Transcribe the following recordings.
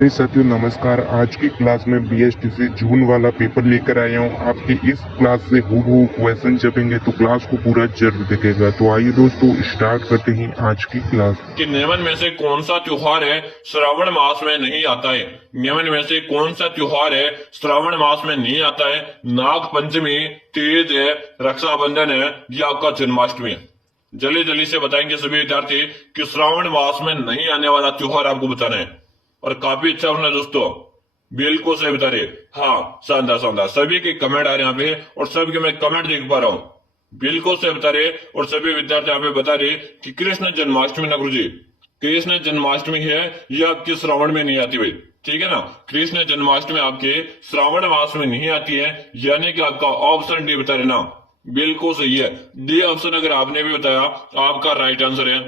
जी साथियों नमस्कार। आज की क्लास में बीएसटीसी जून वाला पेपर लेकर आया हूँ। आपके इस क्लास से हूबहू क्वेश्चन छपेंगे तो क्लास को पूरा जरूर देखेगा। तो आइए दोस्तों स्टार्ट करते हैं आज की क्लास। कि निम्न में से कौन सा त्योहार है श्रावण मास में नहीं आता है। निम्न में से कौन सा त्योहार है श्रावण मास में नहीं आता है। नाग पंचमी, तीज है, रक्षाबंधन है या आपका जन्माष्टमी है। जल्दी जल्दी से बताएंगे सभी विद्यार्थी कि श्रावण मास में नहीं आने वाला त्योहार आपको बताना है। और काफी अच्छा होना दोस्तों, बिल्कुल सही बता रहे। हाँ, शानदार शानदार, सभी के कमेंट आ रहे हैं यहाँ पे और सबके मैं कमेंट देख पा रहा हूँ। बिल्कुल सही बता रहे और सभी विद्यार्थी यहाँ पे बता रहे कि कृष्ण जन्माष्टमी ना गुरु जी, कृष्ण जन्माष्टमी है ये आपके श्रावण में नहीं आती भाई। ठीक है ना, कृष्ण जन्माष्टमी आपके श्रावण मास में नहीं आती है, यानी कि आपका ऑप्शन डी बता रहे ना, बिल्कुल सही है। डी ऑप्शन अगर आपने भी बताया आपका राइट आंसर है।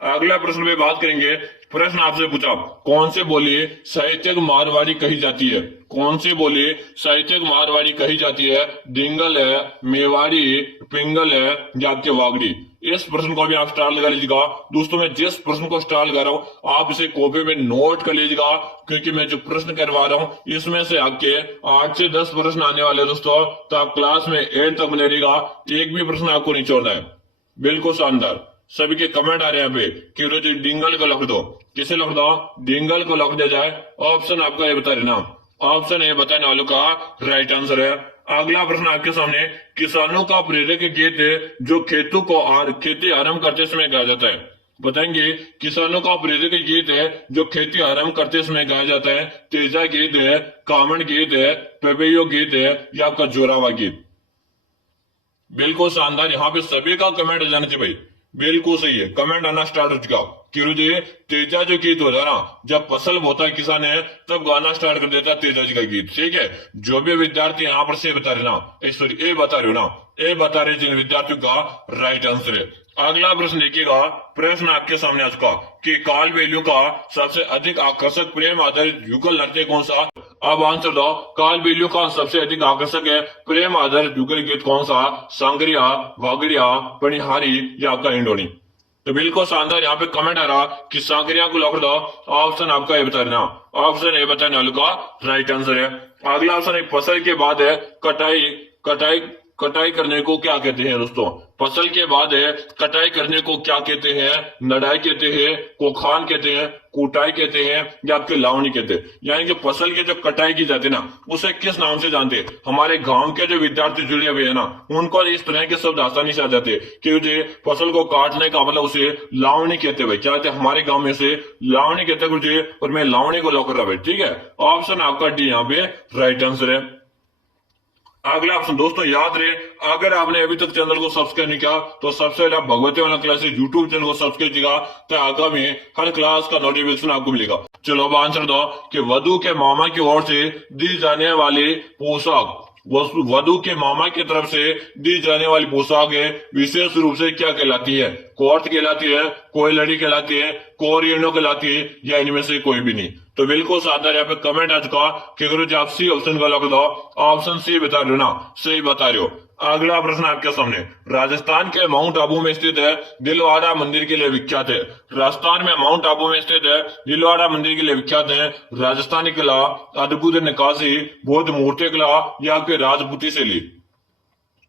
अगला प्रश्न पे बात करेंगे। प्रश्न आपसे पूछा, कौन से बोली साहित्यिक मारवाड़ी कही जाती है। कौन सी बोली साहित्यिक मारवाड़ी कही जाती है। डिंगल है, मेवाड़ी, पिंगल है या आपके वागड़ी। इस प्रश्न को भी आप स्टार लगा लीजिएगा। दोस्तों मैं जिस प्रश्न को स्टार लगा रहा हूं आप इसे कॉपी में नोट कर लीजिएगा, क्योंकि मैं जो प्रश्न करवा रहा हूं इसमें से आपके 8 से 10 प्रश्न आने वाले दोस्तों। तो आप क्लास में एंड तक बने रहिएगा, एक भी प्रश्न आपको नहीं छोड़ना है। बिल्कुल शानदार, सभी के कमेंट आ रहे हैं यहाँ पे कि रोज डिंगल को लिख दो। किसे लिख दो? डिंगल को लिख दिया जाए। ऑप्शन आपका ये बता रहे ना, ऑप्शन ए बताने वालों का राइट आंसर है। अगला प्रश्न आपके सामने, किसानों का प्रेरक गीत है जो खेतों को खेती आरंभ करते समय गाया जाता है। बताएंगे किसानों का प्रेरक गीत है जो खेती आरंभ करते समय गाया जाता है। तेजा गीत है, कामन गीत है, पपैयो गीत है या आपका जोरावा गीत। बिल्कुल शानदार, यहाँ पे सभी का कमेंट आ जाना चाहिए भाई। बिल्कुल सही है, कमेंट आना स्टार्ट हो चुका। क्यों जी, तेजा जो गीत होता है ना, जब फसल बोता है किसान है तब गाना स्टार्ट कर देता है तेजा जी का गीत। ठीक है, जो भी विद्यार्थी यहाँ पर से बता रहे ना, सॉरी ए बता रहे हो ना, ए बता रहे जिन विद्यार्थियों का राइट आंसर है। अगला प्रश्न देखिएगा। प्रश्न आपके सामने आ चुका कि काल वैल्यू का सबसे अधिक आकर्षक प्रेम आधारित युगल नृत्य कौन सा। अब आंसर दो, काल वैल्यू का सबसे अधिक आकर्षक है प्रेम आधारित युगल गीत कौन सा। सांगरिया, वागड़िया, पनिहारी या आपका हिंडोनी। तो बिल्कुल शानदार, यहाँ पे कमेंट आ रहा कि सांगरिया को लॉक दो। ऑप्शन आपका ये बता देना, ऑप्शन ए बताने वालों का राइट आंसर है। अगला ऑप्शन एक फसल के बाद है कटाई। कटाई कटाई करने को क्या कहते हैं दोस्तों? फसल के बाद है कटाई करने को क्या कहते हैं? नड़ाई कहते हैं, कोखान कहते हैं, कुटाई कहते हैं या आपके लावनी कहते हैं। यानी कि फसल की जो कटाई की जाती है ना, उसे किस नाम से जानते हैं? हमारे गांव के जो विद्यार्थी जुड़े हुए हैं ना, उनको इस तरह के शब्द आसानी से आ जाते हैं कि मुझे फसल को काटने का मतलब उसे लावनी कहते हैं। क्या कहते हैं हमारे गाँव में उसे लावनी कहते हैं मुझे, और मैं लावनी को लॉक कर रहा हूं। ठीक है, ऑप्शन आपका डी यहाँ पे राइट आंसर है। अगला ऑप्शन दोस्तों याद रहे, अगर आपने अभी तक चैनल को सब्सक्राइब नहीं किया तो सबसे पहले आप भगवती वाला क्लासेस यूट्यूब चैनल को सब्सक्राइब कीजिएगा, तो आगामी हर क्लास का नोटिफिकेशन आपको मिलेगा। चलो अब आंसर दो कि वधु के मामा की ओर से दी जाने वाली पोशाक, वधु के मामा की तरफ से दी जाने वाली पोशाक है विशेष रूप से क्या कहलाती है? कोर्ट कहलाती है, कोई लड़ी कहलाती है, कोरियनो कहलाती है या इनमें से कोई भी नहीं। तो बिल्कुल शानदार, यहाँ पे कमेंट आ चुका कि गुरु जी आप सी ऑप्शन का लॉक दो। ऑप्शन सी बता रहे हो ना, सही बता रहे हो। अगला प्रश्न आपके सामने, राजस्थान के माउंट आबू में स्थित है दिलवाड़ा मंदिर के लिए विख्यात है। राजस्थान में माउंट आबू में स्थित है दिलवाड़ा मंदिर के लिए विख्यात है। राजस्थानी कला, अद्भुत नक्काशी, बौद्ध मूर्ति कला या फिर राजपूती शैली।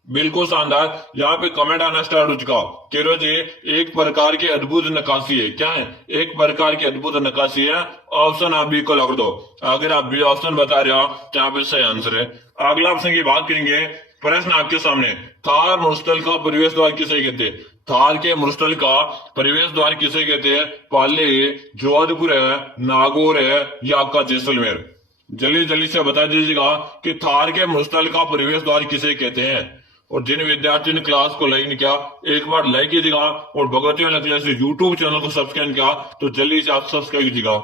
बिल्कुल शानदार, यहाँ पे कमेंट आना स्टार्ट हो चुका कि जी एक प्रकार की अद्भुत नक्काशी है। क्या है? एक प्रकार की अद्भुत नक्काशी है। ऑप्शन आप बी को लॉक दो। अगर आप बी ऑप्शन बता रहे हो तो यहाँ पे सही आंसर है। अगला ऑप्शन की बात करेंगे। प्रश्न आपके सामने, थार मरुस्थल का प्रवेश द्वार किसे कहते हैं? थार के मरुस्थल का प्रवेश द्वार किसे कहते हैं? पाली, जोधपुर है, नागौर है या आपका जैसलमेर। जल्दी जल्दी से बता दीजिएगा कि थार के मरुस्थल का प्रवेश द्वार किसे कहते हैं। और जिन विद्यार्थियों ने क्लास को लाइक नहीं किया एक बार लाइक कीजिएगा, और भगवती वाला क्लास यूट्यूब चैनल को सब्सक्राइब किया तो जल्दी से आप सब्सक्राइब कीजिएगा।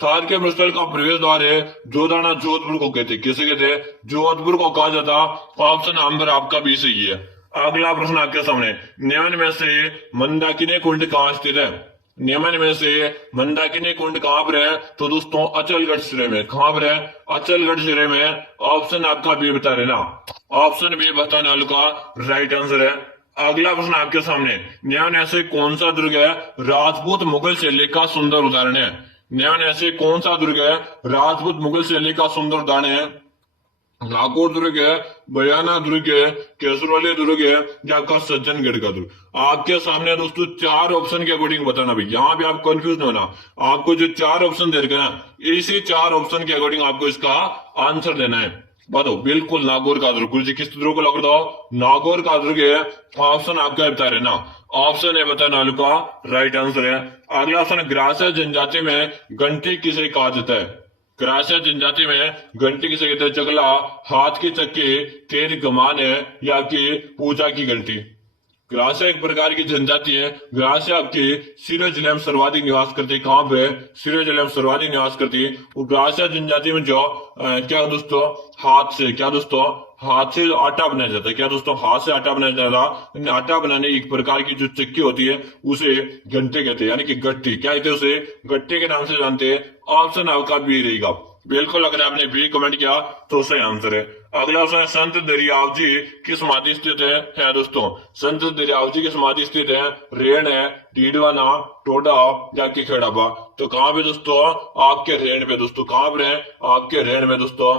थार के मरुस्थल का प्रवेश द्वार है जोधाना, जोधपुर को कहते हैं। किसे कहते हैं? जोधपुर को कहा जाता। ऑप्शन नंबर आपका भी सही है। अगला प्रश्न आपके सामने, निम्न में से मंदाकिनी कुंड कहाँ स्थित है? निम्न में से मंदाकिनी कुंड कहाँ पर है? तो दोस्तों अचलगढ़ सिरे में। कहाँ पर है? अचलगढ़ सिरे में। ऑप्शन आपका बी बता रहे ना, ऑप्शन बी बताने वालों का राइट आंसर है। अगला प्रश्न आपके सामने, निम्न ऐसे कौन सा दुर्ग है राजपूत मुगल शैली का सुंदर उदाहरण है? निम्न में से कौन सा दुर्ग है राजपूत मुगल शैली का सुंदर दान है? नागौर दुर्ग है, बयाना दुर्ग है, केसरवाली दुर्ग है, या आपका सज्जनगढ़ का दुर्ग? आपके सामने दोस्तों चार ऑप्शन के अकॉर्डिंग बताना भाई, यहाँ पे आप कंफ्यूज न होना। आपको जो चार ऑप्शन दे रखे हैं इसी चार ऑप्शन के अकॉर्डिंग आपको इसका आंसर देना है। बताओ, बिल्कुल नागौर का दुर्ग। गुरु जी किस दुर्ग को लॉक कर दो? नागौर का दुर्ग है। ऑप्शन आपका बता रहे ना, ऑप्शन है बता नालू का राइट आंसर है। अगला ऑप्शन, ग्रासा जनजाति में घंटी किसे कहा जाता है? ग्रासा जनजाति में घंटी किसे कहते हैं? चगला, हाथ की चक्की, तेज कमान है, या आपकी पूजा की घंटी? ग्रासा एक प्रकार की जनजाति है। ग्रासा आपके सिरो जिले में सर्वाधिक निवास करती है। कहां पे? सिरो जिले में सर्वाधिक निवास करती है। वो ग्रासा जनजाति में जो क्या दोस्तों, हाथ से, क्या दोस्तों, हाथ से आटा बनाया जाता है। क्या दोस्तों, हाथ से आटा बनाया जाता है। आटा बनाने की एक प्रकार की जो चक्की होती है उसे घंटे कहते हैं, यानी कि गट्टी। क्या कहते हैं उसे? गट्टे के नाम से जानते हैं। ऑप्शन आपका बी रहेगा। बिल्कुल, अगर आपने बी कमेंट किया तो सही आंसर है। अगला ऑप्शन है, संत दरियाव जी की समाधि स्थित है दोस्तों? संत दरियाव जी की समाधि स्थित है रेण है, डीडवाना, टोडा, या कि खेड़ाबा? तो कहां पे दोस्तों? आपके रेण पे दोस्तों। कहां पर है? आपके रेण में दोस्तों